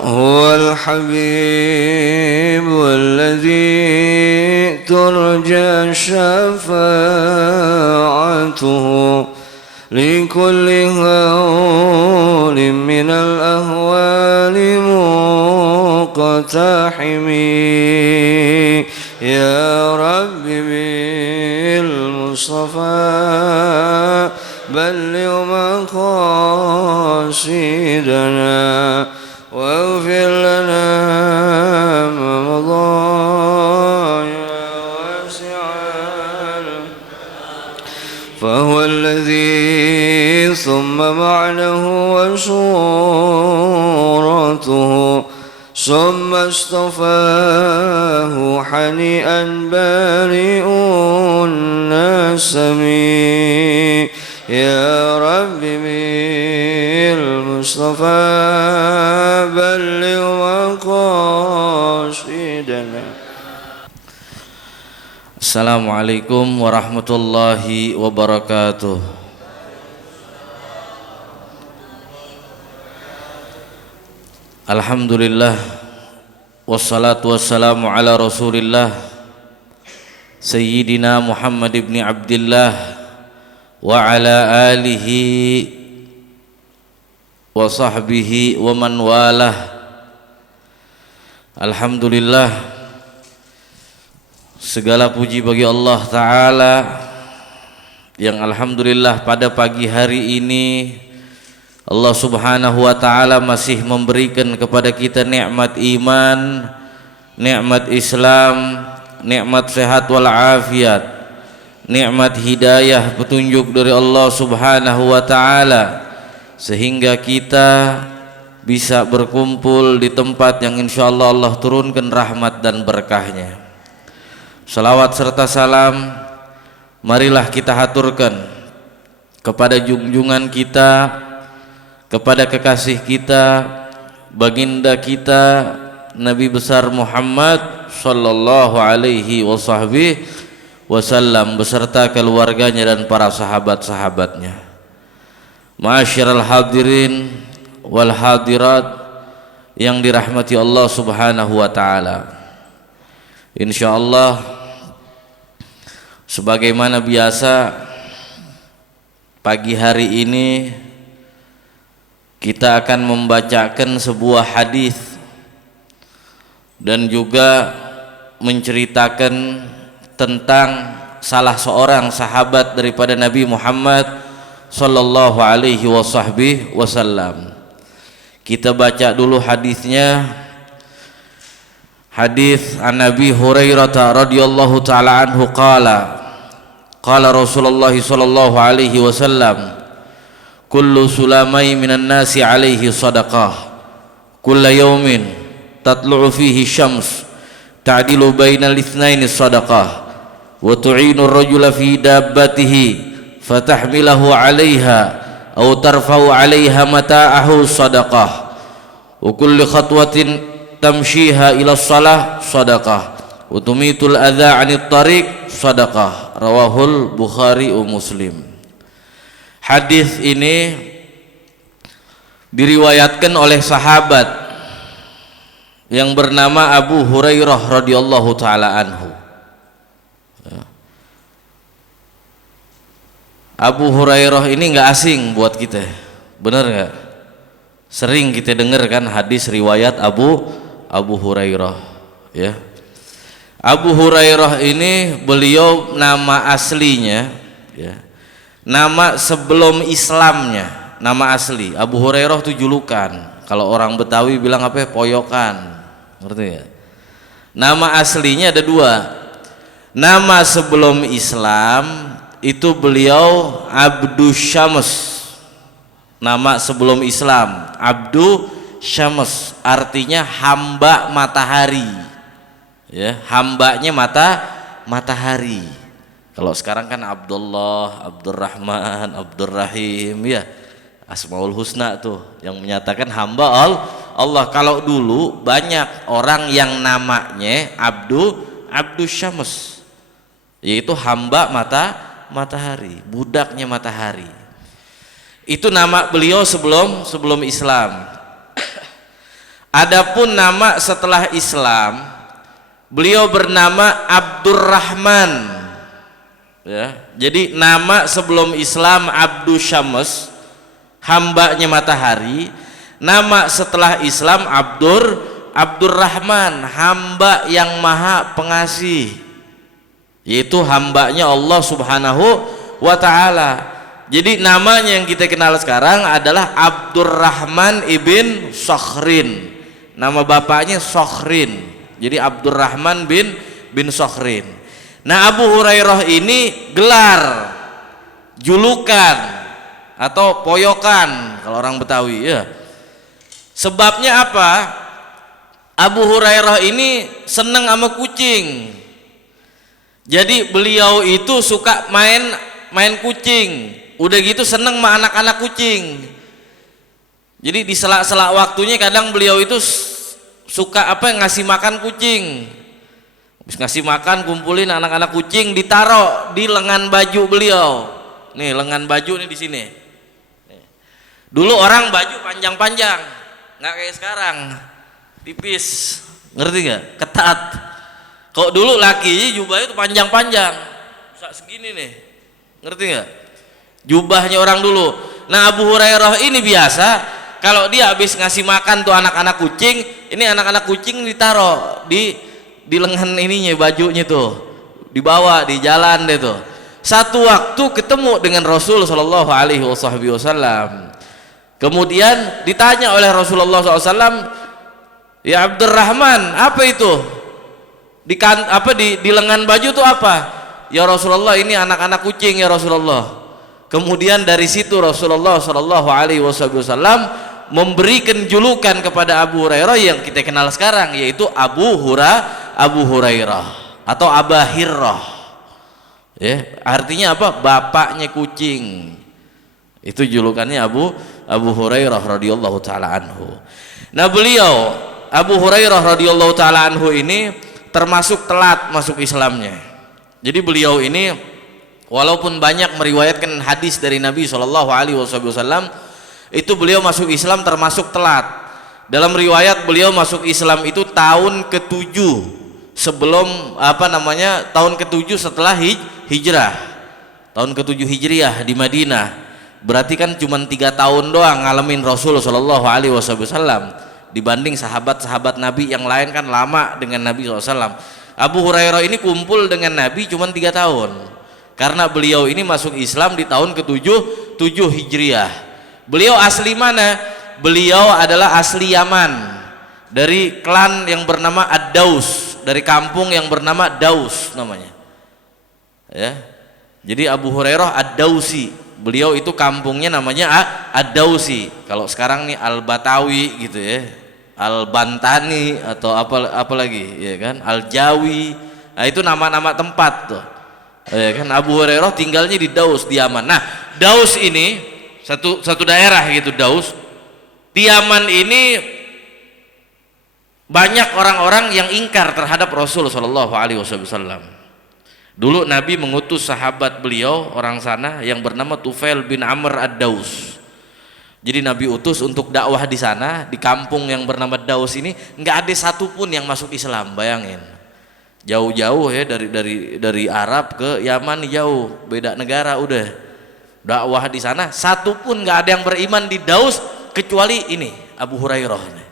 هو الحبيب الذي ترجى شفاعته لكل هول من الأهوال مقتحم يا رب بالمصطفى بلغ مقاصدنا واغفر لنا ما مضى يا واسع فهو الذي ثم معنه وصورته ثم اصطفاه حنيئا بارئ النسم يا رب بالمصطفى بلغ مقاصدنا. Assalamualaikum warahmatullahi wabarakatuh. Alhamdulillah wassalatu wassalamu ala Rasulillah Sayyidina Muhammad ibn Abdillah wa ala alihi wa sahbihi wa man walah. Alhamdulillah, segala puji bagi Allah Ta'ala yang alhamdulillah pada pagi hari ini Allah Subhanahu wa Ta'ala masih memberikan kepada kita nikmat iman, nikmat Islam, nikmat sehat wal afiat, nikmat hidayah petunjuk dari Allah Subhanahu wa Ta'ala, sehingga kita bisa berkumpul di tempat yang insyaallah Allah turunkan rahmat dan berkahnya. Salawat serta salam marilah kita haturkan kepada junjungan kita, kepada kekasih kita, baginda kita Nabi besar Muhammad sallallahu alaihi wasallam beserta keluarganya dan para sahabat-sahabatnya. Ma'asyiral hadirin wal hadirat yang dirahmati Allah Subhanahu wa Ta'ala, insyaallah sebagaimana biasa pagi hari ini kita akan membacakan sebuah hadis dan juga menceritakan tentang salah seorang sahabat daripada Nabi Muhammad sallallahu alaihi wasallam. Kita baca dulu hadisnya. Hadis an Nabi Hurairah radhiyallahu taala anhu qala Rasulullah sallallahu alaihi wasallam kullu sulamai minan nasi alaihi sadaqah kulla yawmin tatlu'u fihi syams ta'dilu bainal itsnaini sadaqah wa tu'inu ar-rajula fi dabbatihi fatahmilahu 'alaiha aw tarfa'u 'alaiha mata'ahu sadaqah wa kullu khatwatin tamshiha ila shalah sadaqah wa tumitul adza 'anit tariq sadaqah. Rawahul Bukhari wa Muslim. Hadis ini diriwayatkan oleh sahabat yang bernama Abu Hurairah radhiyallahu taala anhu. Abu Hurairah ini nggak asing buat kita, benar nggak? Sering kita dengar kan hadis riwayat Abu Hurairah, ya. Abu Hurairah ini beliau nama aslinya, ya. Nama sebelum Islamnya, nama asli Abu Hurairah itu julukan. Kalau orang Betawi bilang apa? Poyokan, ngerti ya? Nama aslinya ada dua. Nama sebelum Islam itu beliau Abdu Syams. Nama sebelum Islam Abdu Syams, artinya hamba matahari, ya, hambanya matahari. Kalau sekarang kan Abdullah, Abdurrahman, Abdurrahim, ya, Asmaul Husna tuh yang menyatakan hamba Allah. Kalau dulu banyak orang yang namanya Abdu Syams, yaitu hamba matahari, budaknya matahari. Itu nama beliau sebelum Islam. Adapun nama setelah Islam, beliau bernama Abdurrahman. Ya, jadi nama sebelum Islam Abdus Syams, hambanya matahari. Nama setelah Islam Abdurrahman, hamba yang maha pengasih, yaitu hambanya Allah Subhanahu wa ta'ala. Jadi namanya yang kita kenal sekarang adalah Abdurrahman ibn Sakhrin. Nama bapaknya Sakhrin. Jadi Abdurrahman bin Sakhrin. Nah, Abu Hurairah ini gelar, julukan atau poyokan kalau orang Betawi ya. Sebabnya apa? Abu Hurairah ini senang sama kucing. Jadi beliau itu suka main kucing. Udah gitu seneng sama anak-anak kucing. Jadi di sela-sela waktunya kadang beliau itu suka ngasih makan kucing. Habis ngasih makan, kumpulin anak-anak kucing, ditaruh di lengan baju beliau. Nih lengan baju nih di sini. Dulu orang baju panjang-panjang, nggak kayak sekarang, tipis, ngerti nggak? Ketat. Kok dulu laki jubahnya itu panjang-panjang, bisa segini nih, ngerti nggak? Jubahnya orang dulu. Nah, Abu Hurairah ini biasa kalau dia habis ngasih makan tuh anak-anak kucing, ini anak-anak kucing ditaruh di lengan ininya, bajunya tuh dibawa di jalan deh tuh. Satu waktu ketemu dengan Rasul Shallallahu Alaihi Wasallam. Kemudian ditanya oleh Rasulullah SAW, ya Abdurrahman, apa itu di lengan baju tuh apa? Ya Rasulullah, ini anak-anak kucing ya Rasulullah. Kemudian dari situ Rasulullah Shallallahu Alaihi Wasallam memberikan julukan kepada Abu Hurairah yang kita kenal sekarang, yaitu Abu Hurairah atau Abahirrah. Ya, artinya apa? Bapaknya kucing. Itu julukannya Abu Hurairah radhiyallahu taala anhu. Nah, beliau Abu Hurairah radhiyallahu taala anhu ini termasuk telat masuk Islamnya. Jadi beliau ini walaupun banyak meriwayatkan hadis dari Nabi Shallallahu Alaihi Wasallam, itu beliau masuk Islam termasuk telat. Dalam riwayat beliau masuk Islam itu tahun ke-7 sebelum tahun ke-7 setelah hijrah, tahun ke-7 hijriah di Madinah. Berarti kan cuma 3 tahun doang ngalamin Rasul Shallallahu Alaihi Wasallam dibanding sahabat-sahabat Nabi yang lain kan lama dengan Nabi SAW. Abu Hurairah ini kumpul dengan Nabi cuma 3 tahun. Karena beliau ini masuk Islam di tahun ke-7 Hijriah. Beliau asli mana? Beliau adalah asli Yaman, dari klan yang bernama Ad-Daus, dari kampung yang bernama Daus namanya. Ya. Jadi Abu Hurairah Ad-Dausi. Beliau itu kampungnya namanya Ad-Dausi. Kalau sekarang nih Al-Batawi gitu ya. Al-Bantani atau apa lagi ya kan? Al-Jawi. Nah, itu nama-nama tempat tuh. Ya kan, Abu Hurairah tinggalnya di Daus di Yaman. Nah, Daus ini satu daerah gitu, Daus. Di Yaman ini banyak orang-orang yang ingkar terhadap Rasul Shallallahu Alaihi Wasallam. Dulu Nabi mengutus sahabat beliau orang sana yang bernama Tufail bin Amr ad-Daus. Jadi Nabi utus untuk dakwah di sana, di kampung yang bernama Daus ini nggak ada satupun yang masuk Islam, bayangin. Jauh-jauh ya dari Arab ke Yaman, jauh, beda negara udah. Dakwah di sana, satu pun nggak ada yang beriman di Daus kecuali ini Abu Hurairah.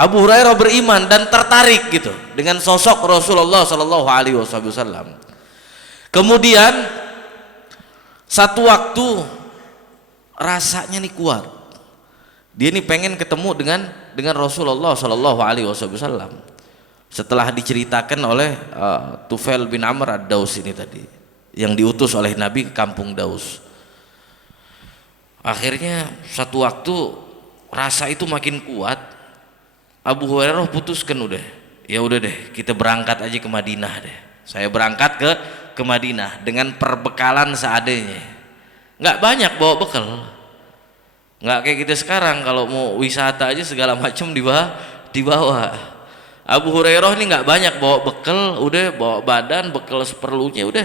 Abu Hurairah beriman dan tertarik gitu dengan sosok Rasulullah Shallallahu Alaihi Wasallam. Kemudian satu waktu rasanya nih kuat, dia nih pengen ketemu dengan Rasulullah Shallallahu Alaihi Wasallam. Setelah diceritakan oleh Tufail bin Amr ad-Daus ini tadi, yang diutus oleh Nabi ke kampung Daus. Akhirnya satu waktu rasa itu makin kuat, Abu Hurairah putuskan udah deh kita berangkat aja ke Madinah deh. Saya berangkat ke Madinah dengan perbekalan seadanya. Nggak banyak bawa bekal, nggak kayak kita sekarang kalau mau wisata aja segala macam dibawa. Abu Hurairah ini nggak banyak bawa bekal, udah bawa badan bekal seperlunya, udah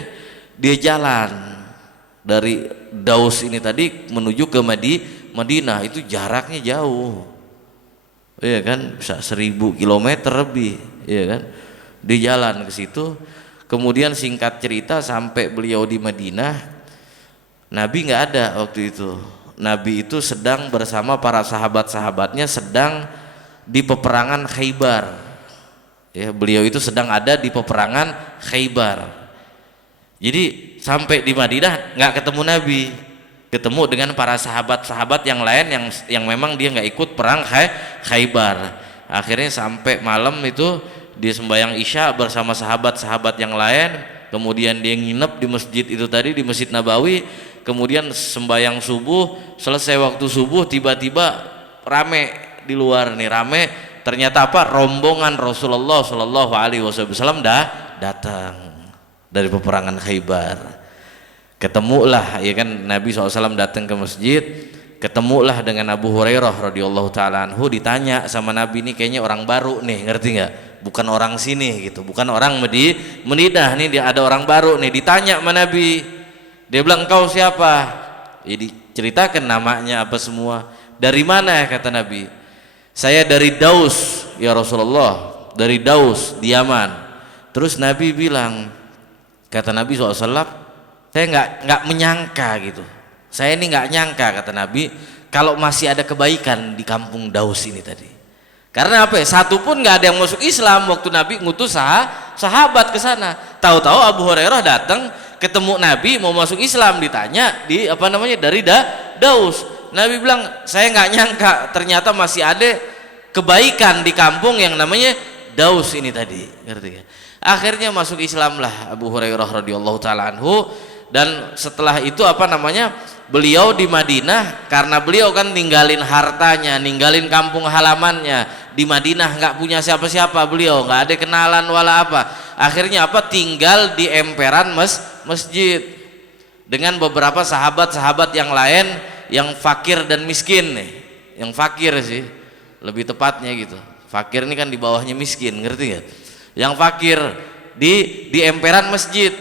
dia jalan dari Daus ini tadi menuju ke Madinah, itu jaraknya jauh iya kan, bisa 1000 kilometer lebih, iya kan, di jalan ke situ. Kemudian singkat cerita sampai beliau di Madinah, Nabi nggak ada waktu itu. Nabi itu sedang bersama para sahabat-sahabatnya sedang di peperangan Khaybar. Ya, beliau itu sedang ada di peperangan Khaybar. Jadi sampai di Madinah nggak ketemu Nabi, ketemu dengan para sahabat-sahabat yang lain yang memang dia nggak ikut perang Khaybar. Akhirnya sampai malam itu dia sembahyang Isya bersama sahabat-sahabat yang lain, kemudian dia nginep di masjid itu tadi, di Masjid Nabawi, kemudian sembahyang subuh, selesai waktu subuh tiba-tiba rame di luar nih, rame, ternyata apa, rombongan Rasulullah Shallallahu Alaihi Wasallam datang dari peperangan Khaybar. Ketemulah, ya kan, Nabi SAW datang ke masjid, ketemulah dengan Abu Hurairah radhiyallahu taala anhu, ditanya sama Nabi, ini kayaknya orang baru nih, ngerti nggak? Bukan orang sini gitu, bukan orang Madinah nih, dia ada orang baru nih, ditanya sama Nabi. Dia bilang, engkau siapa? Ya, diceritakan namanya apa semua. Dari mana, kata Nabi? Saya dari Daus ya Rasulullah, dari Daus di Yaman. Terus Nabi bilang, kata Nabi SAW, saya nggak menyangka gitu, saya ini nggak nyangka, kata Nabi, kalau masih ada kebaikan di kampung Daus ini tadi. Karena apa ya, satu pun nggak ada yang masuk Islam waktu Nabi ngutus sahabat ke sana. Tahu-tahu Abu Hurairah datang ketemu Nabi mau masuk Islam, ditanya di apa namanya, dari Daus. Nabi bilang, saya nggak nyangka ternyata masih ada kebaikan di kampung yang namanya Daus ini tadi, ngerti ya? Akhirnya masuk Islam lah Abu Hurairah radhiyallahu taala anhu. Dan setelah itu apa namanya, beliau di Madinah, karena beliau kan ninggalin hartanya, ninggalin kampung halamannya di Madinah, nggak punya siapa-siapa, beliau nggak ada kenalan wala apa. Akhirnya apa, tinggal di emperan masjid dengan beberapa sahabat-sahabat yang lain yang fakir dan miskin nih, yang fakir sih lebih tepatnya gitu. Fakir ini kan di bawahnya miskin, ngerti nggak? Yang fakir di emperan masjid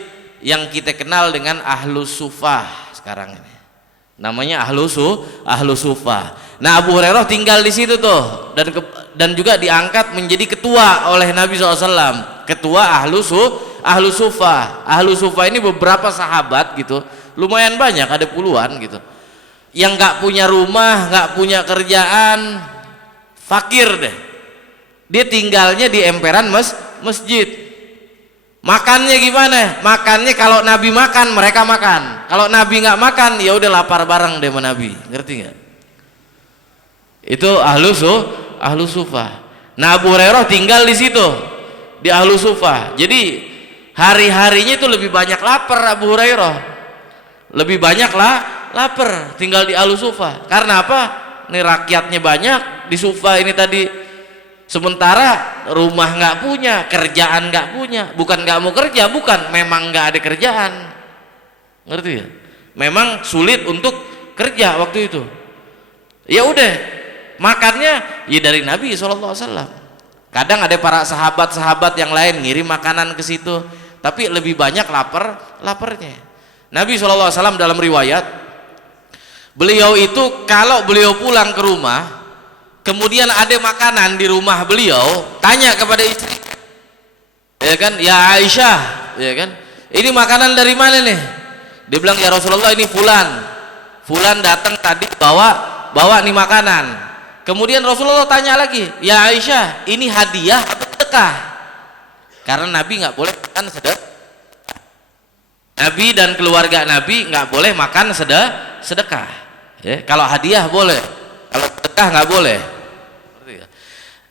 yang kita kenal dengan Ahlus Sufah sekarang ini. Namanya Ahlus Sufah. Nah, Abu Hurairah tinggal di situ tuh, dan juga diangkat menjadi ketua oleh Nabi SAW, ketua Ahlus Sufah. Ahlus Sufah ini beberapa sahabat gitu, lumayan banyak, ada puluhan gitu, yang nggak punya rumah, nggak punya kerjaan, fakir deh. Dia tinggalnya di emperan masjid. Makannya gimana? Makannya kalau Nabi makan, mereka makan. Kalau Nabi nggak makan, ya udah lapar bareng deh sama Nabi. Ngerti nggak? Itu Ahlus Sufah. Nah, Abu Hurairah tinggal di situ, di Ahlus Sufah. Jadi hari-harinya itu lebih banyak lapar Abu Hurairah. Lebih banyak lah lapar tinggal di Ahlus Sufah. Karena apa? Ini rakyatnya banyak di Sufah ini tadi. Sementara rumah nggak punya, kerjaan nggak punya. Bukan nggak mau kerja, bukan, memang nggak ada kerjaan, ngerti ya? Memang sulit untuk kerja waktu itu. Ya udah, makannya ya dari Nabi SAW. Kadang ada para sahabat-sahabat yang lain ngirim makanan ke situ, tapi lebih banyak laparnya. Nabi SAW dalam riwayat, beliau itu kalau beliau pulang ke rumah, kemudian ada makanan di rumah beliau, tanya kepada istri, ya kan, ya Aisyah, ya kan, ini makanan dari mana nih? Dia bilang, ya Rasulullah, ini fulan datang tadi bawa nih makanan. Kemudian Rasulullah tanya lagi, ya Aisyah, ini hadiah atau sedekah? Karena Nabi nggak boleh makan sedekah. Nabi dan keluarga Nabi nggak boleh makan sedekah. Ya, kalau hadiah boleh, kalau sedekah nggak boleh.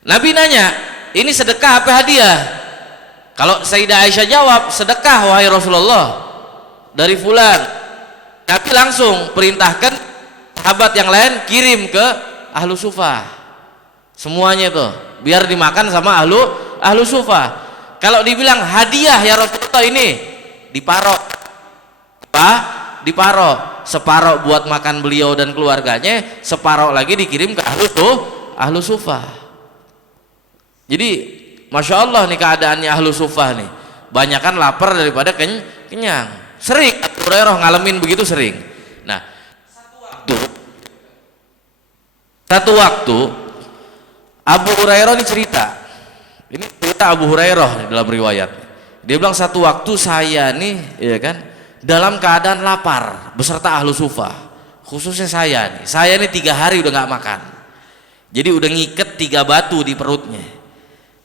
Nabi nanya, ini sedekah apa hadiah? Kalau Sayyidah Aisyah jawab, sedekah wahai Rasulullah, dari fulan. Nabi langsung perintahkan sahabat yang lain kirim ke Ahlu Sufah, semuanya itu biar dimakan sama Ahlu Sufah. Kalau dibilang hadiah ya Rasulullah, ini diparok, separoh buat makan beliau dan keluarganya, separoh lagi dikirim ke Ahlu Sufah. Jadi Masya Allah nih keadaannya Ahlu Sufah nih, banyakan lapar daripada kenyang. Sering Abu Hurairah ngalamin begitu, sering. Nah, satu waktu Abu Hurairah ini cerita. Ini cerita Abu Hurairah dalam riwayat. Dia bilang satu waktu saya nih, ya kan, dalam keadaan lapar beserta ahlu sufah. Khususnya saya nih. Saya nih 3 hari udah nggak makan. Jadi udah ngiket 3 batu di perutnya.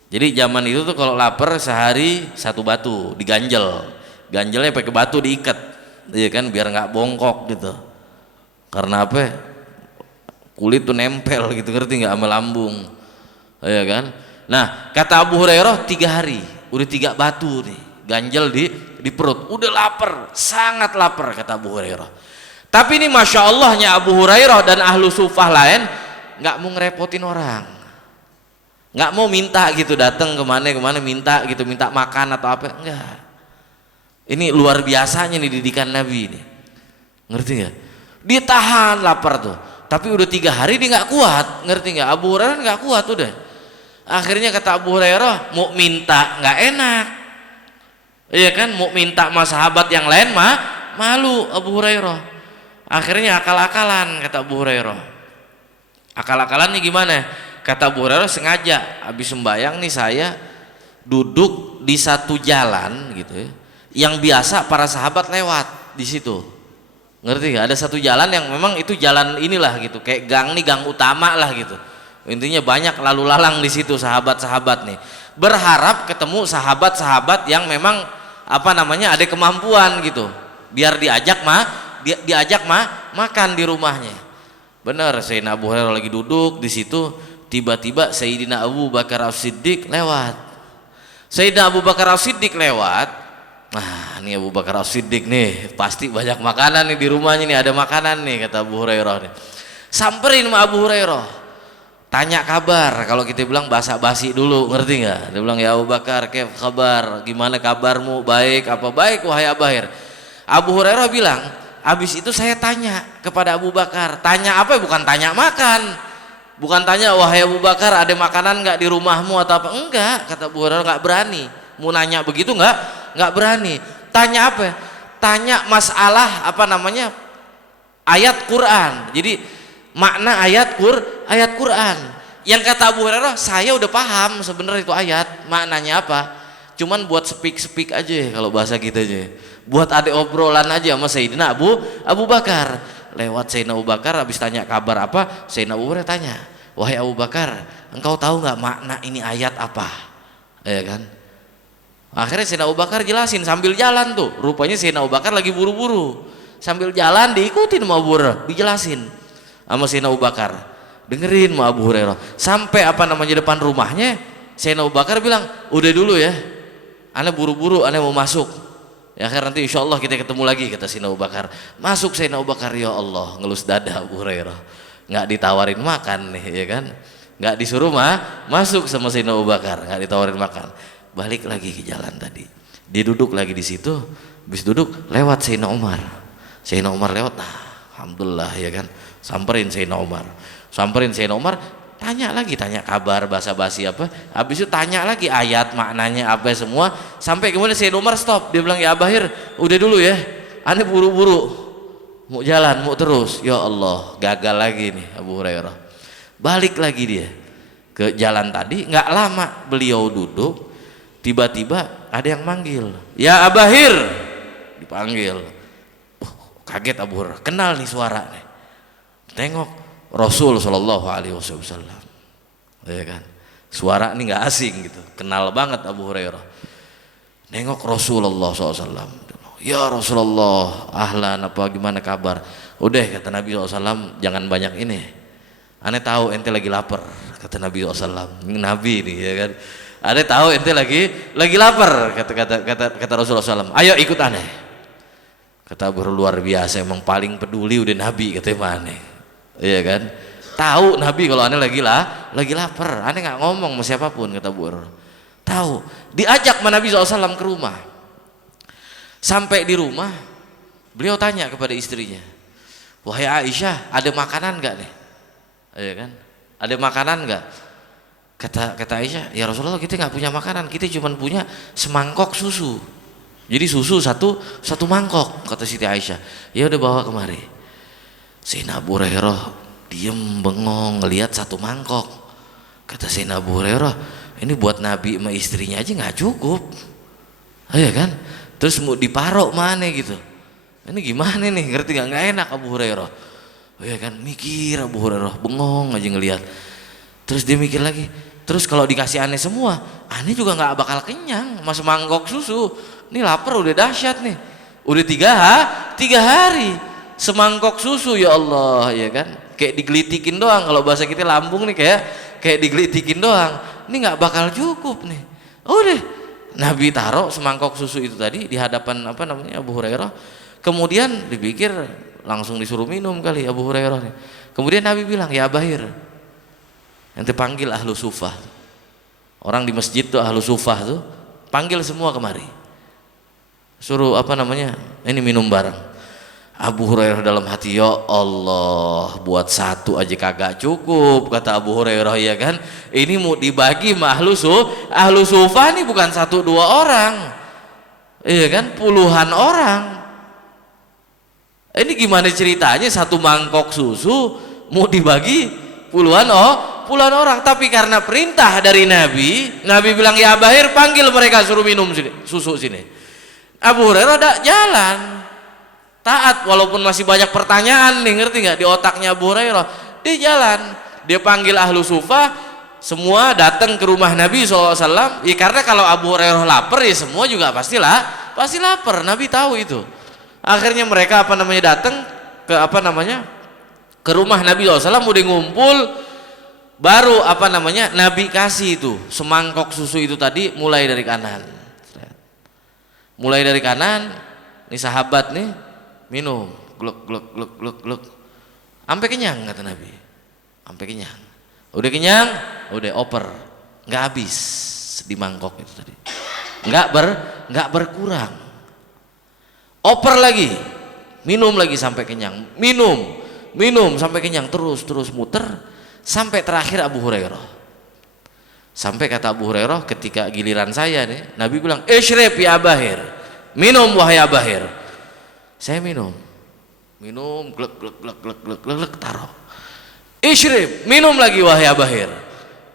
Jadi zaman itu tuh kalau lapar sehari 1 batu diganjel. Ganjelnya pakai batu diikat, ya kan, biar nggak bongkok gitu. Karena apa? Kulit tuh nempel gitu, ngerti nggak, sama lambung, ya kan. Nah kata Abu Hurairah 3 hari udah 3 batu nih ganjel di perut, udah lapar, sangat lapar kata Abu Hurairah. Tapi ini masya Allahnya Abu Hurairah dan ahlu sufah lain nggak mau ngerepotin orang, nggak mau minta gitu, datang kemana minta gitu, minta makan atau apa, enggak. Ini luar biasanya nih didikan Nabi ini, ngerti nggak? Dia tahan lapar tuh, tapi udah 3 hari dia nggak kuat, ngerti nggak? Abu Hurairah nggak kuat udah. Akhirnya kata Abu Hurairah mau minta nggak enak, iya kan, mau minta sama sahabat yang lain mah malu Abu Hurairah. Akhirnya akal-akalan kata Abu Hurairah. Akal-akalannya gimana? Kata Abu Hurairah, sengaja habis sembahyang nih saya duduk di satu jalan gitu ya, yang biasa para sahabat lewat di situ. Ngerti gak? Ada satu jalan yang memang itu jalan inilah gitu, kayak gang nih, gang utama lah gitu. Intinya banyak lalu lalang di situ sahabat-sahabat nih. Berharap ketemu sahabat-sahabat yang memang apa namanya ada kemampuan gitu, biar diajak makan di rumahnya. Benar, Sayyidina Abu Hurairah lagi duduk di situ, tiba-tiba Sayyidina Abu Bakar As-Siddiq lewat. Sayyidina Abu Bakar As-Siddiq lewat. Nah, ini Abu Bakar As-Siddiq nih, pasti banyak makanan nih di rumahnya nih, ada makanan nih kata Abu Hurairah nih. Samperin sama Abu Hurairah, tanya kabar, kalau kita bilang basa-basi dulu, ngerti nggak? Dia bilang, ya Abu Bakar, kayak kabar, gimana kabarmu? Baik, apa baik wahai Abahir. Abu Hurairah bilang, habis itu saya tanya kepada Abu Bakar, tanya apa? Bukan tanya makan, bukan tanya wahai Abu Bakar ada makanan nggak di rumahmu atau apa, enggak, kata Abu Hurairah, nggak berani, mau nanya begitu nggak berani. Tanya apa? Tanya masalah apa namanya ayat Quran. Jadi makna ayat Quran yang kata Abu Hurairah, saya udah paham sebenarnya itu ayat maknanya apa, cuman buat speak aja kalau bahasa kita aja, buat ada obrolan aja sama Sayyidina Abu Bakar. Lewat Sayyidina Abu Bakar habis tanya kabar apa, Sayyidina Abu Hurairah tanya, wahai Abu Bakar, engkau tahu nggak makna ini ayat apa, ya kan? Akhirnya Sayyidina Abu Bakar jelasin sambil jalan tuh, rupanya Sayyidina Abu Bakar lagi buru-buru, sambil jalan diikutin sama Abu Hurairah, dijelasin sama Sayyidina Abu Bakar, dengerin sama Abu Hurairah sampai apa namanya depan rumahnya. Sayyidina Abu Bakar bilang, udah dulu ya, ana buru-buru, ana mau masuk ya, akhirnya nanti insya Allah kita ketemu lagi, kata Sayyidina Abu Bakar. Masuk Sayyidina Abu Bakar, ya Allah, ngelus dada Abu Hurairah, nggak ditawarin makan nih, ya kan, nggak disuruh masuk sama Sayyidina Abu Bakar, nggak ditawarin makan. Balik lagi ke jalan tadi, dia duduk lagi di situ, habis duduk lewat Sayyidina Umar. Sayyidina Umar lewat, nah alhamdulillah ya kan, samperin Sayyidina Umar, tanya lagi, tanya kabar basa-basi apa, habis itu tanya lagi ayat maknanya apa semua, sampai kemudian Sayyidina Umar stop, dia bilang, ya Abahir udah dulu ya, aneh buru-buru mau jalan, mau terus. Ya Allah, gagal lagi nih Abu Hurairah. Balik lagi dia ke jalan tadi, nggak lama beliau duduk, tiba-tiba ada yang manggil, ya Abahir, dipanggil. Kaget Abu Hurairah, kenal nih suara nih, tengok Rasul Shallallahu Alaihi Wasallam, ya kan, suara ini nggak asing gitu, kenal banget Abu Hurairah. Nengok Rasulullah SAW, ya Rasulullah, ahlan, apa gimana kabar? Udah, kata Nabi SAW, jangan banyak ini, aneh tahu ente lagi lapar, kata Nabi SAW. Nabi ini ya kan, aneh tahu ente lagi lapar, kata Rasulullah SAW. Ayo ikut aneh. Kata Abu Hurairah, luar biasa, emang paling peduli udah Nabi, kata aneh. Iya kan, tahu Nabi kalau aneh lagi lapar, aneh nggak ngomong sama siapapun, kata Abu Hurairah. Tahu, diajak sama Nabi SAW ke rumah. Sampai di rumah, beliau tanya kepada istrinya, wahai Aisyah, ada makanan nggak nih? Iya kan, ada makanan nggak? Kata Aisyah, ya Rasulullah, kita nggak punya makanan, kita cuma punya semangkok susu. Jadi susu satu mangkok, kata Siti Aisyah. Ya udah, bawa kemari. Sayyidina Abu Hurairah diem bengong ngelihat satu mangkok. Kata Sayyidina Abu Hurairah, ini buat Nabi sama istrinya aja nggak cukup, ya kan? Terus mau diparok mana gitu? Ini gimana nih? Ngerti nggak enak Abu Hurairah, ya kan? Mikir Abu Hurairah, bengong aja ngelihat. Terus dia mikir lagi. Terus kalau dikasih aneh semua, aneh juga nggak bakal kenyang, mas mangkok susu. Ini lapar udah dahsyat nih, udah 3 hari semangkok susu, ya Allah, ya kan? Kayak digelitikin doang, kalau bahasa kita lambung nih kayak digelitikin doang. Ini nggak bakal cukup nih. Udah, Nabi taruh semangkok susu itu tadi di hadapan Abu Hurairah. Kemudian dipikir langsung disuruh minum kali Abu Hurairah nih. Kemudian Nabi bilang, ya Bahir, nanti panggil ahlu sufah. Orang di masjid tuh ahlu sufah tuh, panggil semua kemari. Suruh ini minum bareng. Abu Hurairah dalam hati, ya Allah, buat satu aja kagak cukup, kata Abu Hurairah, ya kan? Ini mau dibagi sama ahlu sufah nih bukan 1-2 orang, iya kan? Puluhan orang. Ini gimana ceritanya satu mangkok susu mau dibagi puluhan orang? Tapi karena perintah dari Nabi bilang, ya Bahir, panggil mereka, suruh minum susu sini. Abu Hurairah ada jalan taat walaupun masih banyak pertanyaan nih, ngerti nggak, di otaknya Abu Hurairah. Dia jalan, dia panggil ahlu sufah, semua datang ke rumah Nabi SAW. Ya karena kalau Abu Hurairah lapar ya semua juga pasti lapar. Nabi tahu itu. Akhirnya mereka datang ke ke rumah Nabi SAW, udah ngumpul. Baru Nabi kasih itu semangkok susu itu tadi, mulai dari kanan. Mulai dari kanan, nih sahabat nih minum, gluk gluk gluk gluk gluk, sampai kenyang, kata Nabi. Sampai kenyang. Udah kenyang, udah oper, nggak habis di mangkok itu tadi, nggak berkurang. Oper lagi, minum lagi sampai kenyang, minum sampai kenyang, terus muter sampai terakhir Abu Hurairah. Sampai kata Abu Hurairah, ketika giliran saya nih, Nabi bilang, ishrib ya Bahir, minum wahai Bahir. Saya minum, glek glek glek glek glek glek, taruh. Ishrib, minum lagi wahai Bahir,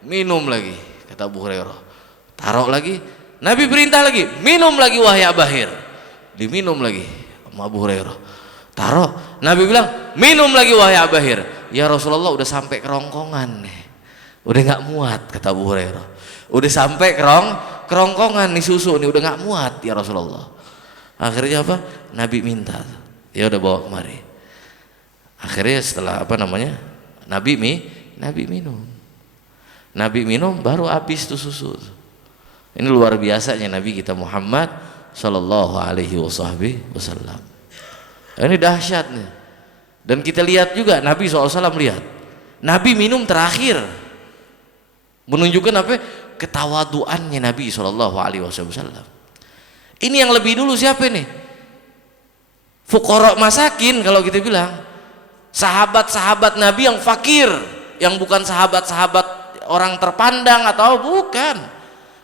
minum lagi, kata Abu Hurairah. Taruh lagi, Nabi perintah lagi, minum lagi wahai Bahir. Diminum lagi sama Abu Hurairah. Taruh, Nabi bilang, minum lagi wahai Bahir. Ya Rasulullah, udah sampai kerongkongan nih, udah nggak muat, kata Abu Hurairah. Udah sampai kerongkongan nih susu nih, udah nggak muat ya Rasulullah. Akhirnya apa? Nabi minta, ya udah bawa kemari. Akhirnya setelah Nabi minum baru habis tuh susu. Ini luar biasanya Nabi kita Muhammad Sallallahu Alaihi Wasallam. Ini dahsyat nih. Dan kita lihat juga Nabi SAW lihat, Nabi minum terakhir, menunjukkan ketawaduannya Nabi Sallallahu Alaihi Wasallam. Ini yang lebih dulu siapa nih? Fuqara masakin, kalau kita bilang sahabat-sahabat Nabi yang fakir, yang bukan sahabat-sahabat orang terpandang atau bukan,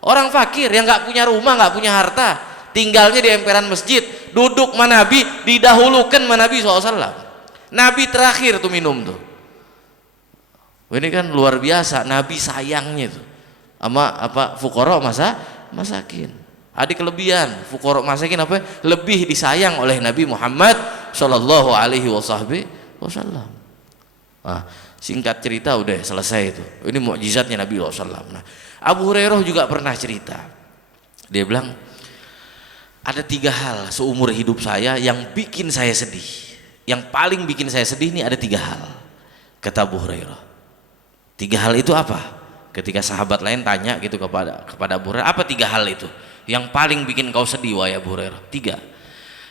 orang fakir yang nggak punya rumah, nggak punya harta, tinggalnya di emperan masjid, duduk sama Nabi, didahulukan sama Nabi SAW. Nabi terakhir tuh minum tuh. Ini kan luar biasa Nabi sayangnya tuh sama fuqara masakin. Ada kelebihan fuqara masakin lebih disayang oleh Nabi Muhammad Sallallahu Alaihi Wasallam. Nah, singkat cerita udah selesai itu. Ini mukjizatnya Nabi SAW. Nah, Abu Hurairah juga pernah cerita. Dia bilang, ada 3 hal seumur hidup saya yang bikin saya sedih. Yang paling bikin saya sedih ini ada 3 hal, kata Abu Hurairah. 3 hal itu apa? Ketika sahabat lain tanya gitu kepada Abu Hurairah, apa 3 hal itu yang paling bikin kau sedih wahai Abu Hurairah? 3.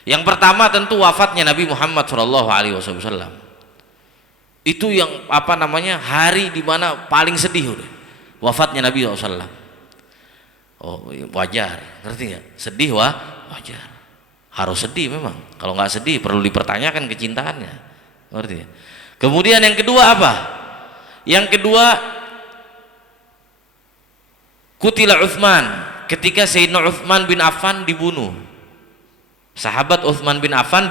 Yang pertama tentu wafatnya Nabi Muhammad SAW. Itu yang hari dimana paling sedih udah, wafatnya Nabi SAW. Oh wajar, ngerti nggak? Sedih wajar, harus sedih memang. Kalau nggak sedih perlu dipertanyakan kecintaannya, ngerti ya? Kemudian yang kedua apa? Yang kedua, Qutila Utsman, ketika Sayyidina Utsman bin Affan dibunuh. Sahabat Utsman bin Affan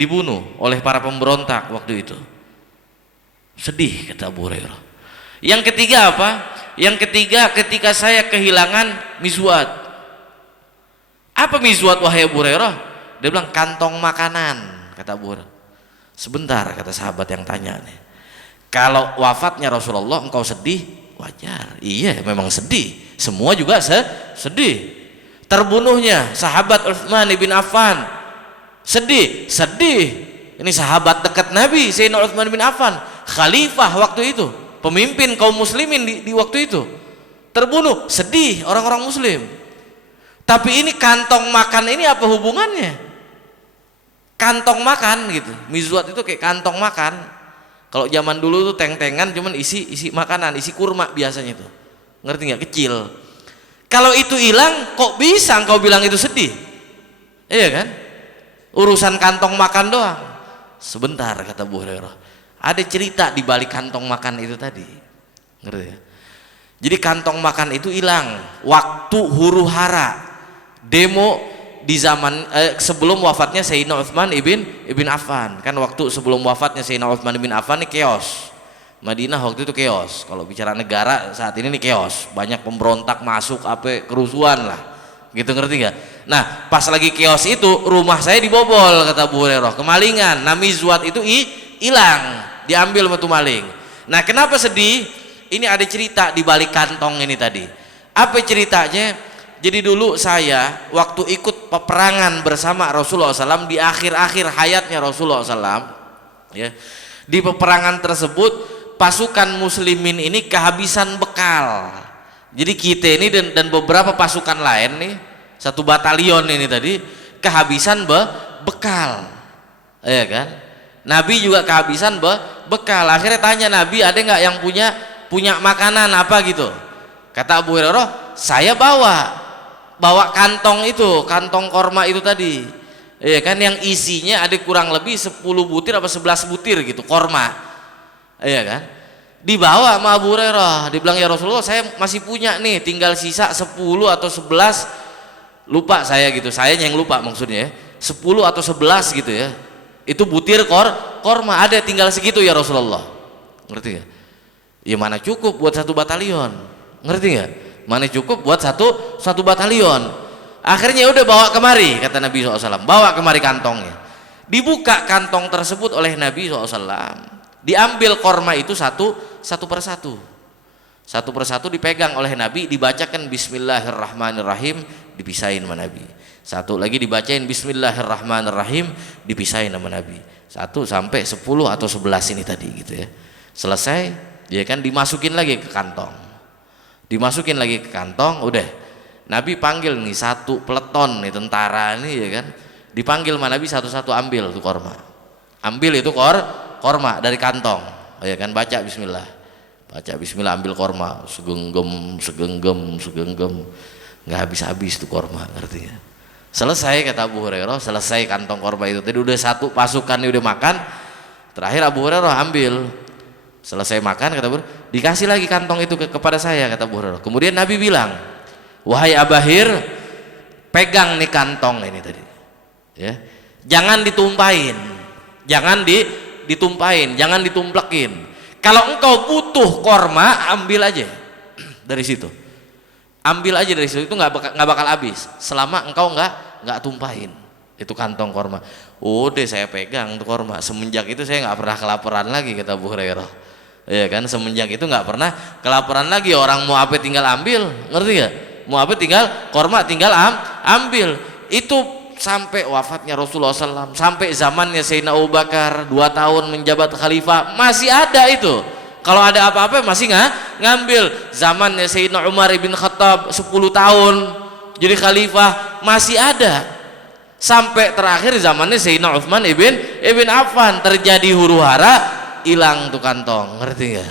dibunuh oleh para pemberontak waktu itu. Sedih, kata Abu Hurairah. Yang ketiga apa? Yang ketiga, ketika saya kehilangan mizwat. Apa mizwat wahai Abu Hurairah? Dia bilang kantong makanan, kata Abu Hurairah. Sebentar, kata sahabat yang tanya nih. Kalau wafatnya Rasulullah engkau sedih, wajar. Iya, memang sedih. Semua juga sedih. Terbunuhnya sahabat Utsman bin Affan, sedih. Ini sahabat dekat Nabi, Sayyidina Utsman bin Affan, khalifah waktu itu, pemimpin kaum muslimin di waktu itu. Terbunuh, sedih orang-orang muslim. Tapi ini kantong makan ini apa hubungannya? Kantong makan gitu. Mizwat itu kayak kantong makan. Kalau zaman dulu tuh teng-tengan cuman isi makanan, isi kurma biasanya tuh. Ngerti nggak? Kecil. Kalau itu hilang, kok bisa engkau bilang itu sedih? Iya kan? Urusan kantong makan doang. Sebentar, kata Abu Hurairah. Ada cerita di balik kantong makan itu tadi. Ngerti ya? Jadi kantong makan itu hilang waktu huru-hara demo di zaman sebelum wafatnya Sayyidina Utsman ibn Affan. Kan waktu sebelum wafatnya Sayyidina Utsman ibn Affan ini chaos. Madinah waktu itu chaos. Kalau bicara negara saat ini nih chaos. Banyak pemberontak masuk, apa kerusuhan lah. Gitu, ngerti nggak? Nah, pas lagi chaos itu rumah saya dibobol, kata Abu Hurairah. Kemalingan. Nah, mizwat itu hilang, diambil sama tuh maling. Nah, kenapa sedih? Ini ada cerita di balik kantong ini tadi. Apa ceritanya? Jadi dulu saya waktu ikut peperangan bersama Rasulullah SAW di akhir-akhir hayatnya Rasulullah SAW, ya, di peperangan tersebut pasukan muslimin ini kehabisan bekal. Jadi kita ini dan beberapa pasukan lain nih, satu batalion ini tadi kehabisan bekal, ya kan? Nabi juga kehabisan bekal. Akhirnya tanya Nabi, ada nggak yang punya makanan apa gitu? Kata Abu Hurairah, saya bawa kantong itu, kantong korma itu tadi, ya kan, yang isinya ada kurang lebih 10 butir apa 11 butir gitu korma, ya kan, dibawa sama Abu Hurairah. Dibilang, ya Rasulullah, saya masih punya nih, tinggal sisa 10 atau 11, lupa saya gitu, saya yang lupa maksudnya ya, 10 atau 11 gitu ya, itu butir korma, ada tinggal segitu ya Rasulullah. Ngerti gak? Ya mana cukup buat satu batalion, ngerti gak? Mana cukup buat satu batalion. Akhirnya udah bawa kemari, kata Nabi SAW, bawa kemari kantongnya. Dibuka kantong tersebut oleh Nabi SAW, diambil korma itu satu persatu dipegang oleh Nabi, dibacakan Bismillahirrahmanirrahim, dipisahin sama Nabi. Satu lagi dibacain Bismillahirrahmanirrahim, dipisahin sama Nabi. 1 sampai 10 atau 11 ini tadi gitu ya. Selesai, ya kan, dimasukin lagi ke kantong. Udah Nabi panggil nih satu peleton nih tentara nih, ya kan, dipanggil sama Nabi satu-satu, ambil tuh korma, ambil itu korma dari kantong, ya kan, baca bismillah, ambil korma, segenggam, nggak habis tuh korma, ngerti ya? Selesai, kata Abu Hurairah, selesai kantong korma itu tadi, udah satu pasukan udah makan, terakhir Abu Hurairah ambil. Selesai makan, kata Abu Hurairah, dikasih lagi kantong itu kepada saya, kata Abu Hurairah. Kemudian Nabi bilang, wahai Abahir, pegang nih kantong ini tadi, ya, jangan ditumpahin, jangan ditumplekin. Kalau engkau butuh korma, ambil aja dari situ, itu nggak bakal habis selama engkau nggak tumpahin itu kantong korma. Udah saya pegang tuh korma, semenjak itu saya nggak pernah kelaparan lagi, kata Abu Hurairah. Ya kan, semenjak itu nggak pernah kelaparan lagi. Orang mau apa tinggal ambil, ngerti gak? Mau apa tinggal korma, tinggal ambil. Itu sampai wafatnya Rasulullah SAW, sampai zamannya Sayyidina Abu Bakar 2 tahun menjabat khalifah, masih ada itu. Kalau ada apa-apa masih ngambil. Zamannya Sayyidina Umar ibn Khattab 10 tahun jadi khalifah, masih ada. Sampai terakhir zamannya Sayyidina Utsman ibn Affan terjadi huru-hara, hilang tuh kantong, ngerti gak?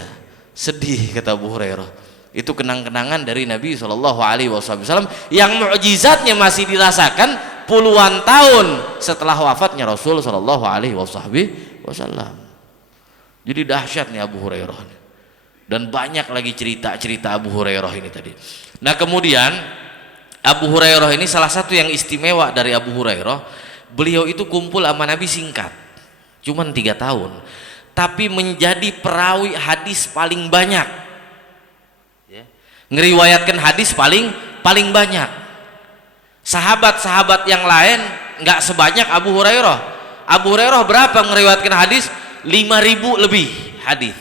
Sedih, kata Abu Hurairah. Itu kenang-kenangan dari Nabi SAW yang mukjizatnya masih dirasakan puluhan tahun setelah wafatnya Rasul SAW. Jadi dahsyat nih Abu Hurairah, dan banyak lagi cerita Abu Hurairah ini tadi. Nah, kemudian Abu Hurairah ini salah satu yang istimewa dari Abu Hurairah, beliau itu kumpul sama Nabi singkat, cuman 3 tahun, tapi menjadi perawi hadis paling banyak, ya. ngeriwayatkan hadis paling banyak. Sahabat-sahabat yang lain nggak sebanyak Abu Hurairah. Abu Hurairah berapa ngeriwayatkan hadis? 5.000 lebih hadis.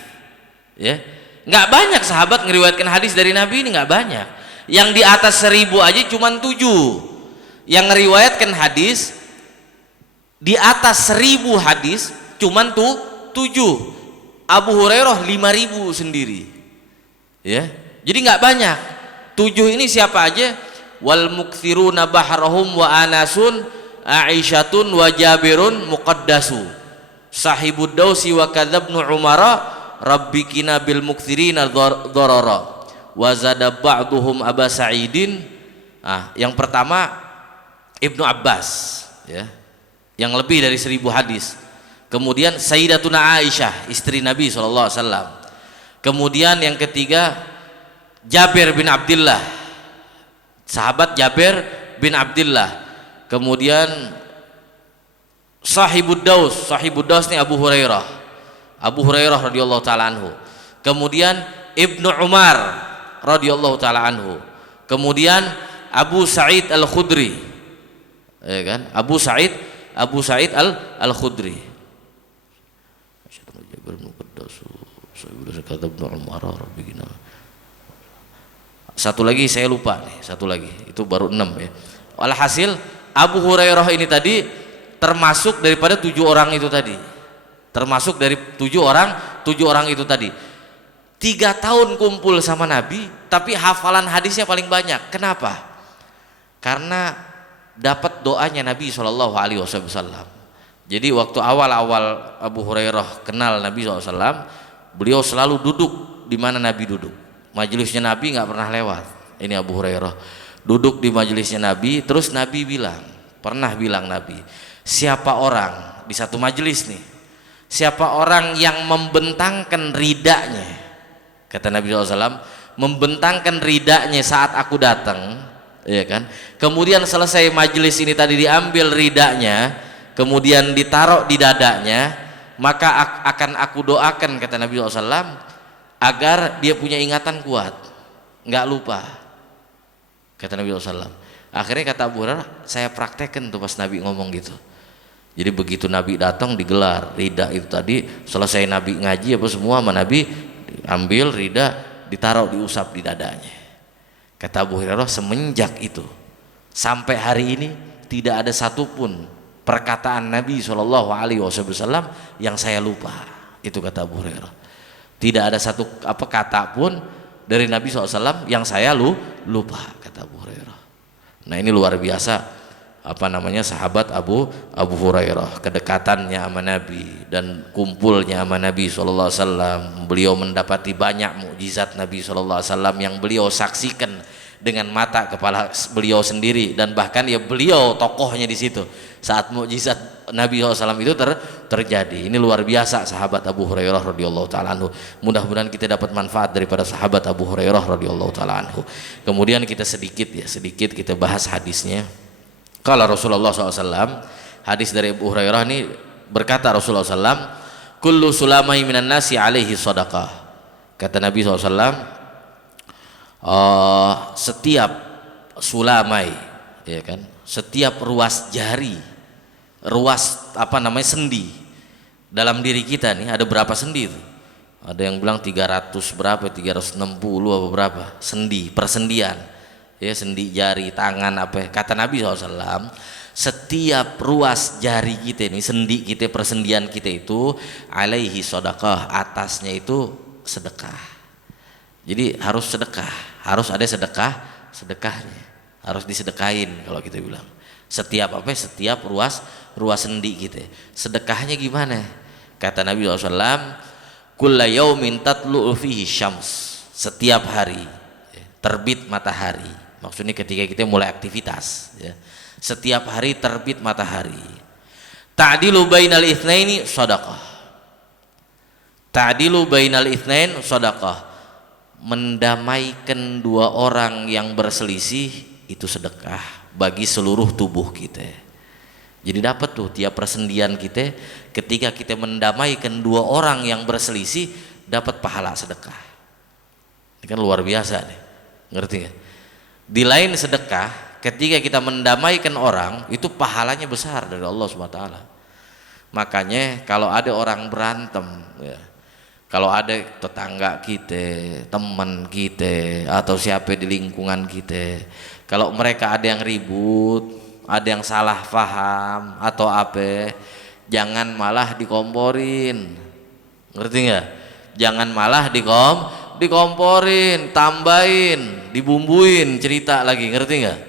Ya, nggak banyak sahabat ngeriwayatkan hadis dari Nabi ini, nggak banyak. Yang di atas 1.000 aja cuman 7 yang ngeriwayatkan hadis. Di atas 1.000 hadis cuman 7. Abu Hurairah 5.000 sendiri. Ya, jadi nggak banyak. 7 ini siapa aja? Wal mukthiruna bahrahum wa anasun aisyatun wa jabirun muqaddasu sahibud dausi wa kadzabnu umara rabbikina bil mukthirina dharara wa zada ba'duhum aba sa'idin. Yang pertama Ibnu Abbas, ya, yang lebih dari 1.000 hadis. Kemudian Sayyidatuna Aisyah, istri Nabi SAW. Kemudian yang ketiga Jabir bin Abdullah, sahabat Jabir bin Abdullah. Kemudian Sahibud Daus ini Abu Hurairah radhiyallahu taala anhu. Kemudian Ibnu Umar radhiyallahu taala anhu. Kemudian Abu Sa'id Al-Khudri, ya kan? Abu Sa'id Al-Khudri. Satu lagi saya lupa nih, satu lagi itu baru 6 ya. Alhasil Abu Hurairah ini tadi termasuk daripada 7 orang itu tadi, termasuk dari 7 orang itu tadi. 3 tahun kumpul sama Nabi, tapi hafalan hadisnya paling banyak. Kenapa? Karena dapat doanya Nabi SAW. Jadi waktu awal-awal Abu Hurairah kenal Nabi SAW, beliau selalu duduk di mana Nabi duduk. Majelisnya Nabi nggak pernah lewat. Ini Abu Hurairah duduk di majelisnya Nabi, terus Nabi pernah bilang Nabi, siapa orang di satu majelis nih, siapa orang yang membentangkan ridanya, kata Nabi SAW, membentangkan ridanya saat aku datang, ya kan? Kemudian selesai majelis ini tadi diambil ridanya, kemudian ditaruh di dadanya, maka akan aku doakan, kata Nabi SAW, agar dia punya ingatan kuat, nggak lupa, kata Nabi SAW. Akhirnya kata Abu Hurairah, saya praktekkan tuh pas Nabi ngomong gitu. Jadi begitu Nabi datang digelar rida itu tadi, selesai Nabi ngaji apa semua sama Nabi, ambil rida ditaruh, diusap di dadanya. Kata Abu Hurairah, semenjak itu sampai hari ini tidak ada satupun perkataan Nabi SAW yang saya lupa. Itu kata Abu Hurairah. Tidak ada satu kata pun dari Nabi SAW yang saya lupa, kata Abu Hurairah. Nah ini luar biasa sahabat Abu Hurairah, kedekatannya sama Nabi dan kumpulnya sama Nabi SAW. Beliau mendapati banyak mukjizat Nabi SAW yang beliau saksikan dengan mata kepala beliau sendiri, dan bahkan ya beliau tokohnya di situ saat mukjizat Nabi SAW itu terjadi. Ini luar biasa sahabat Abu Hurairah radhiyallahu taala anhu. Mudah-mudahan kita dapat manfaat daripada sahabat Abu Hurairah radhiyallahu taala anhu. Kemudian kita sedikit kita bahas hadisnya. Kalau Rasulullah SAW, hadis dari Abu Hurairah ini berkata Rasulullah SAW, kullu sulamai minan nasi alaihi sadaqah. Kata Nabi SAW, setiap sulamai, ya kan, setiap ruas jari, sendi dalam diri kita nih, ada berapa sendi itu? Ada yang bilang 300 berapa, 360 apa berapa sendi, persendian, ya, sendi jari tangan apa. Kata Nabi SAW, setiap ruas jari kita ini, sendi kita, persendian kita itu alaihi sedekah, atasnya itu sedekah. Jadi harus sedekah, harus ada sedekahnya, harus disedekahin kalau kita bilang. Setiap ruas sendi kita, sedekahnya gimana? Kata Nabi SAW, kulla yaumin tatlu'u fihi syams, setiap hari terbit matahari. Maksudnya ketika kita mulai aktivitas, ya. Setiap hari terbit matahari. Ta'dilu bainal itsnaini shadaqah. Ta'dilu bainal itsnain shadaqah. Mendamaikan 2 orang yang berselisih itu sedekah bagi seluruh tubuh kita. Jadi dapat tuh tiap persendian kita, ketika kita mendamaikan 2 orang yang berselisih, dapat pahala sedekah. Ini kan luar biasa nih. Ngerti nggak? Di lain sedekah, ketika kita mendamaikan orang, itu pahalanya besar dari Allah Subhanahu wa taala. Makanya kalau ada orang berantem, ya, kalau ada tetangga kita, teman kita, atau siapa di lingkungan kita, kalau mereka ada yang ribut, ada yang salah paham atau apa, jangan malah dikomporin. Ngerti nggak? Jangan malah dikomporin, tambahin, dibumbuin cerita lagi, ngerti nggak?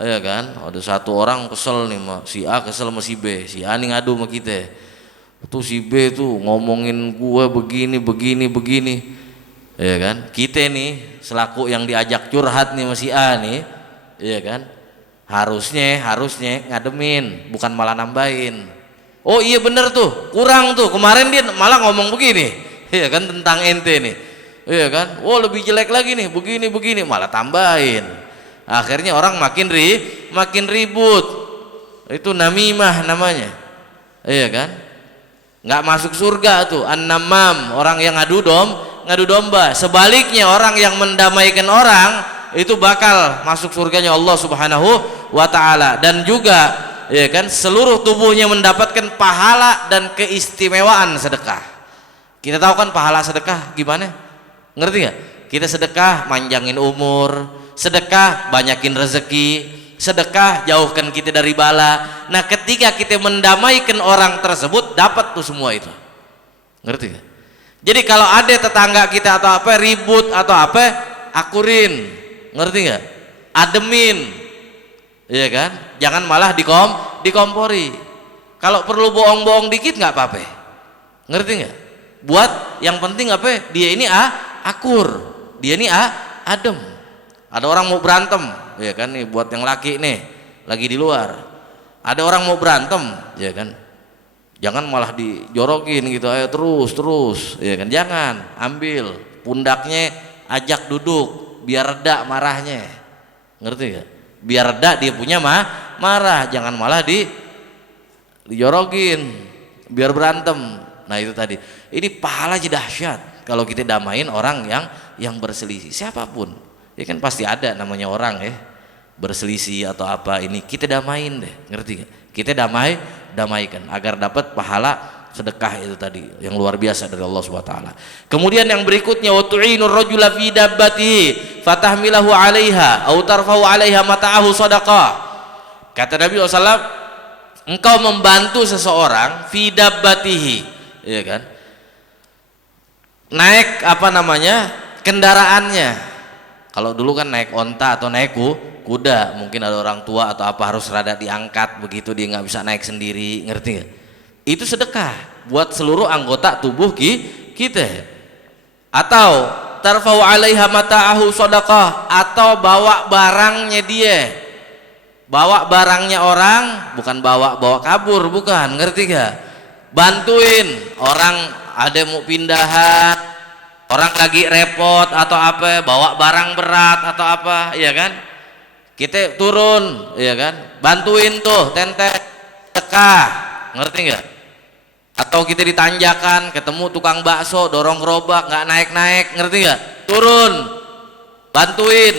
Ya kan, ada satu orang kesel nih, si A kesel sama si B, si A nih ngadu sama kita, tuh si B tuh ngomongin gue begini, ya kan? Kita nih selaku yang diajak curhat nih sama si A nih, ya kan? Harusnya ngademin, bukan malah nambahin. Oh iya bener tuh, kurang tuh, kemarin dia malah ngomong begini, ya kan, tentang ente nih, ya kan? Oh lebih jelek lagi nih, begini, malah tambahin. Akhirnya orang makin ribut. Itu namimah namanya, iya kan? Nggak masuk surga tuh an-namam, orang yang ngadu domba. Sebaliknya orang yang mendamaikan orang itu bakal masuk surganya Allah Subhanahu wa taala, dan juga ya kan seluruh tubuhnya mendapatkan pahala dan keistimewaan sedekah. Kita tahu kan pahala sedekah gimana? Ngerti nggak? Kita sedekah manjangin umur, sedekah banyakin rezeki, sedekah jauhkan kita dari bala. Nah ketika kita mendamaikan orang tersebut, dapat tuh semua itu. Ngerti nggak? Jadi kalau ada tetangga kita atau apa ribut atau apa, akurin. Ngerti nggak? Ademin, iya kan? Jangan malah dikompori. Kalau perlu bohong-bohong dikit nggak apa-apa. Ngerti nggak? Buat yang penting apa? Dia ini akur, dia ini adem. Ada orang mau berantem, ya kan? Nih buat yang laki nih, lagi di luar. Ada orang mau berantem, ya kan? Jangan malah dijorokin gitu, ayo terus, ya kan? Jangan, ambil pundaknya, ajak duduk, biar reda marahnya. Ngerti gak? Biar reda dia punya marah, jangan malah dijorokin, biar berantem. Nah itu tadi. Ini pahala dahsyat kalau kita damain orang yang berselisih, siapapun. Ya kan pasti ada namanya orang ya berselisih atau apa, ini kita damain deh, ngerti gak? Kita damaikan agar dapat pahala sedekah itu tadi yang luar biasa dari Allah Subhanahu wa taala. Kemudian yang berikutnya, wa tu'inur rajula fi dabbatihi fatahmilahu 'alaiha aw tarfa'u 'alaiha mata'ahu shadaqah. Kata Nabi SAW, engkau membantu seseorang fi dabbatihi, ya kan? Naik kendaraannya. Kalau dulu kan naik onta atau naik kuda, mungkin ada orang tua atau apa harus rada diangkat begitu, dia nggak bisa naik sendiri, ngerti nggak? Itu sedekah buat seluruh anggota tubuh kita. Atau tarfa'u 'alaiha mata'ahu shadaqah, atau bawa barangnya dia, bawa barangnya orang, bukan bawa kabur, bukan, ngerti gak? Bantuin orang ada mau pindahan, orang lagi repot atau apa, bawa barang berat atau apa, ya kan? Kita turun, ya kan? Bantuin tuh, tenteng, sedekah, ngerti nggak? Atau kita ditanjakan, ketemu tukang bakso, dorong gerobak, nggak naik, ngerti nggak? Turun, bantuin,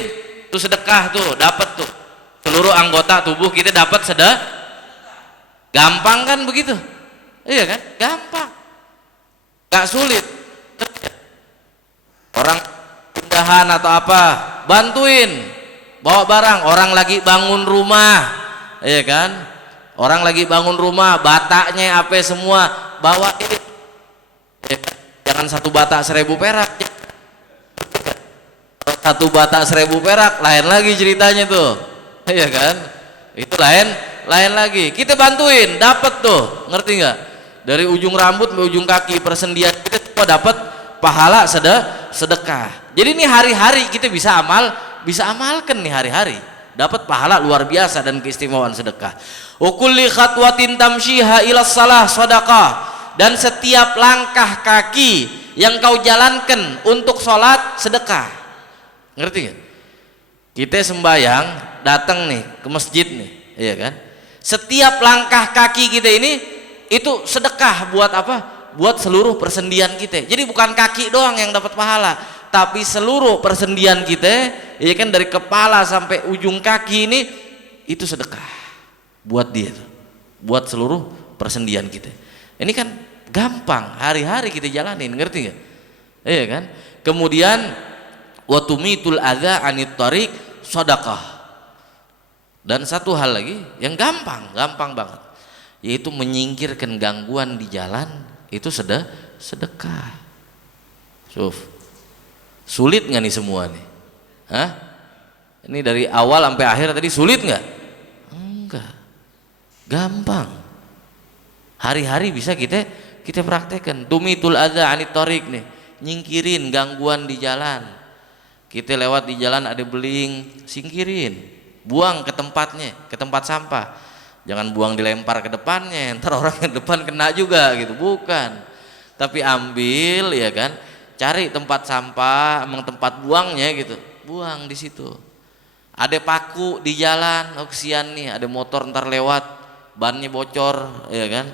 tuh sedekah tuh, dapat tuh. Seluruh anggota tubuh kita dapat sedekah. Gampang kan begitu? Iya kan? Gampang, nggak sulit. Orang pindahan atau apa, bantuin bawa barang. Orang lagi bangun rumah, ya kan? Orang lagi bangun rumah, bataknya apa semua bawain, ya kan? Jangan satu batak 1.000 perak. Satu batak 1.000 perak lain lagi ceritanya tuh, ya kan? Itu lain lagi. Kita bantuin, dapat tuh, ngerti nggak? Dari ujung rambut sampai ujung kaki, persendian kita semua dapat pahala sedekah. Jadi ini hari-hari kita bisa amalkan nih hari-hari, dapat pahala luar biasa dan keistimewaan sedekah. Kulli khatwatin tamshiha ila shalah sedekah, dan setiap langkah kaki yang kau jalankan untuk sholat sedekah. Ngerti gak? Kita sembahyang datang nih ke masjid nih, iya kan? Setiap langkah kaki kita ini itu sedekah buat apa? Buat seluruh persendian kita. Jadi bukan kaki doang yang dapat pahala, tapi seluruh persendian kita, ya kan, dari kepala sampai ujung kaki ini itu sedekah buat dia tuh, buat seluruh persendian kita. Ini kan gampang, hari-hari kita jalanin, ngerti nggak? Iya kan? Kemudian watumitul adza anit thariq sedekah. Dan satu hal lagi yang gampang banget, yaitu menyingkirkan gangguan di jalan, itu sedekah. Sulit nggak nih semua nih? Hah? Ini dari awal sampai akhir tadi sulit nggak? Enggak, gampang. Hari-hari bisa kita praktekkan. Tumitul adza anit thariq nih, nyingkirin gangguan di jalan. Kita lewat di jalan ada beling, singkirin. Buang ke tempatnya, ke tempat sampah. Jangan buang dilempar ke depannya, ntar orang yang depan kena juga gitu, bukan. Tapi ambil, ya kan, cari tempat sampah, emang tempat buangnya gitu, buang di situ. Ada paku di jalan, oh kesian nih, ada motor ntar lewat, bannya bocor, ya kan,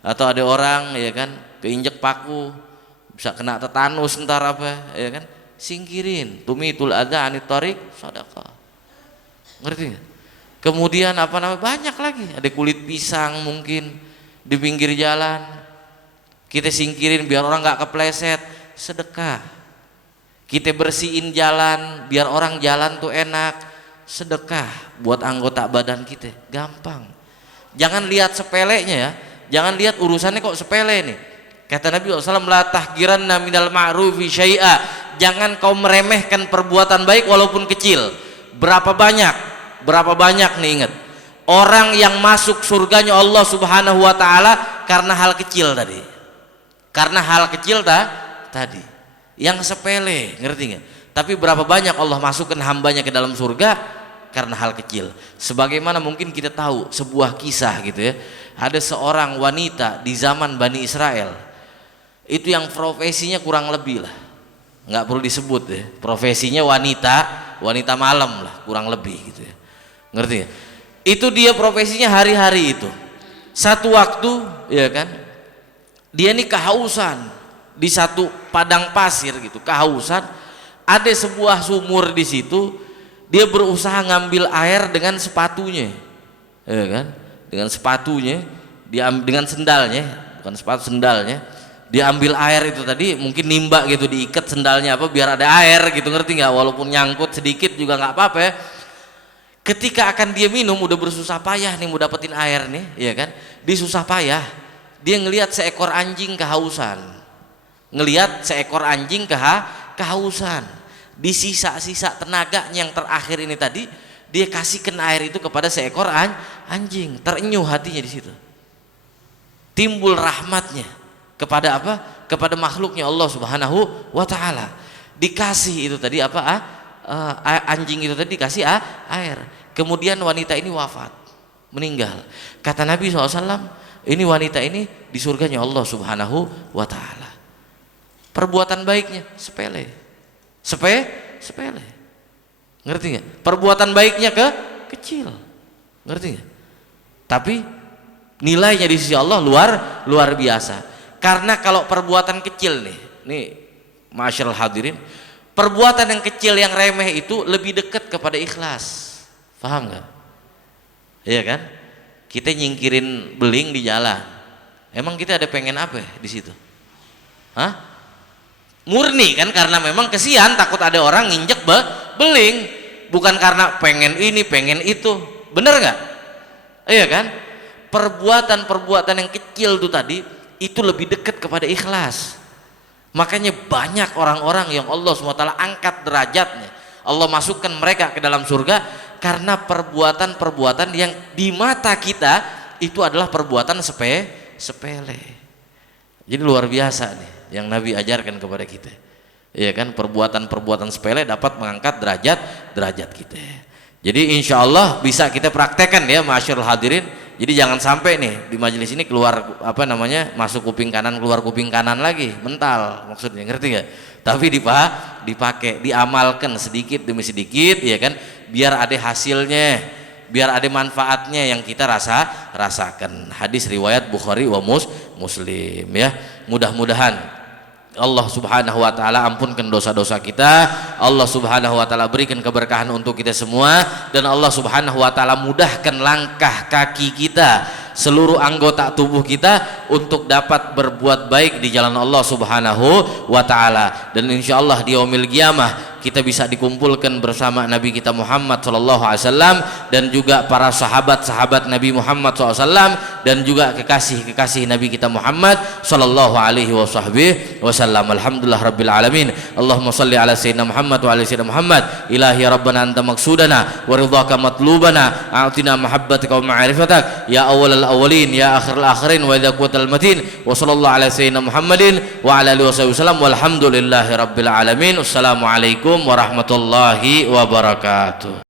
atau ada orang, ya kan, keinjek paku, bisa kena tetanus ntar apa, ya kan, singkirin. Tumitul adza anit thariq sedekah. Ngerti gak? Kemudian apa namanya, banyak lagi, ada kulit pisang mungkin di pinggir jalan, kita singkirin biar orang nggak kepleset, sedekah. Kita bersihin jalan biar orang jalan tuh enak, sedekah buat anggota badan kita, gampang. Jangan lihat sepelenya ya, jangan lihat urusannya kok sepele nih. Kata Nabi SAW, la tahqiranna minal ma'rufi syai'a, jangan kau meremehkan perbuatan baik walaupun kecil. Berapa banyak nih, ingat, orang yang masuk surganya Allah Subhanahu wa taala karena hal kecil tadi. Karena hal kecil tadi yang sepele, ngerti nggak? Tapi berapa banyak Allah masukkan hambanya ke dalam surga karena hal kecil. Sebagaimana mungkin kita tahu sebuah kisah gitu ya, ada seorang wanita di zaman Bani Israel itu yang profesinya kurang lebih lah, nggak perlu disebut ya, profesinya wanita malam lah, kurang lebih gitu ya, ngerti ya? Itu dia profesinya hari-hari itu. Satu waktu, ya kan, dia ini kehausan di satu padang pasir gitu, kehausan. Ada sebuah sumur di situ, dia berusaha ngambil air dengan sepatunya, ya kan, dengan sepatunya, dia dengan sendalnya, bukan sepatu, sendalnya. Dia ambil air itu tadi, mungkin nimba gitu, diikat sendalnya apa biar ada air gitu, ngerti nggak? Walaupun nyangkut sedikit juga nggak apa-apa ya. Ketika akan dia minum, udah bersusah payah nih mau dapetin air nih, ya kan? Dia susah payah, dia ngelihat seekor anjing kehausan, kehausan. Di sisa-sisa tenaganya yang terakhir ini tadi, dia kasihkan air itu kepada seekor anjing. Terenyuh hatinya di situ, timbul rahmatnya. Kepada apa? Kepada makhluknya Allah Subhanahu wa taala. Dikasih itu tadi apa? Anjing itu tadi dikasih air. Kemudian wanita ini wafat, meninggal. Kata Nabi SAW, ini wanita ini di surganya Allah Subhanahu wa taala. Perbuatan baiknya sepele. Ngerti nggak? Perbuatan baiknya kecil. Ngerti nggak? Tapi nilainya di sisi Allah luar biasa. Karena kalau perbuatan kecil nih masyaallah hadirin, perbuatan yang kecil yang remeh itu lebih dekat kepada ikhlas. Paham nggak? Iya kan? Kita nyingkirin beling di jalan, emang kita ada pengen apa di situ? Hah? Murni kan karena memang kesian, takut ada orang nginjek beling, bukan karena pengen ini pengen itu. Bener nggak? Iya kan? Perbuatan yang kecil itu tadi itu lebih dekat kepada ikhlas. Makanya banyak orang-orang yang Allah SWT angkat derajatnya, Allah masukkan mereka ke dalam surga karena perbuatan-perbuatan yang di mata kita itu adalah perbuatan sepele. Jadi luar biasa nih yang Nabi ajarkan kepada kita, ya kan, perbuatan-perbuatan sepele dapat mengangkat derajat kita. Jadi insya Allah bisa kita praktekkan ya masyaallah hadirin. Jadi jangan sampai nih di majelis ini keluar masuk kuping kanan keluar kuping kanan lagi, mental maksudnya, ngerti nggak? Tapi dipakai, diamalkan sedikit demi sedikit, ya kan, biar ada hasilnya, biar ada manfaatnya yang kita rasakan. Hadis riwayat Bukhari wa Muslim ya. Mudah-mudahan Allah subhanahu wa ta'ala ampunkan dosa-dosa kita, Allah subhanahu wa ta'ala berikan keberkahan untuk kita semua, dan Allah subhanahu wa ta'ala mudahkan langkah kaki kita, seluruh anggota tubuh kita untuk dapat berbuat baik di jalan Allah subhanahu wa ta'ala. Dan insya Allah di yaumil qiyamah kita bisa dikumpulkan bersama Nabi kita Muhammad SAW, dan juga para sahabat-sahabat Nabi Muhammad SAW, dan juga kekasih-kekasih Nabi kita Muhammad SAW. Alhamdulillah Rabbil Alamin. Allahumma salli ala Sayyidina Muhammad wa ala Sayyidina Muhammad. Ilahi Rabbana anta maksudana wa ridhaka matlubana, a'tina mahabbatika wa ma'rifatak ya awwalal awwalin ya akhirul akhirin wa idza qutal matin. Wa sallallahu ala Sayyidina Muhammadin wa ala alihi wasallam. Walhamdulillahi Rabbil Alamin. Assalamualaikum warahmatullahi wabarakatuh.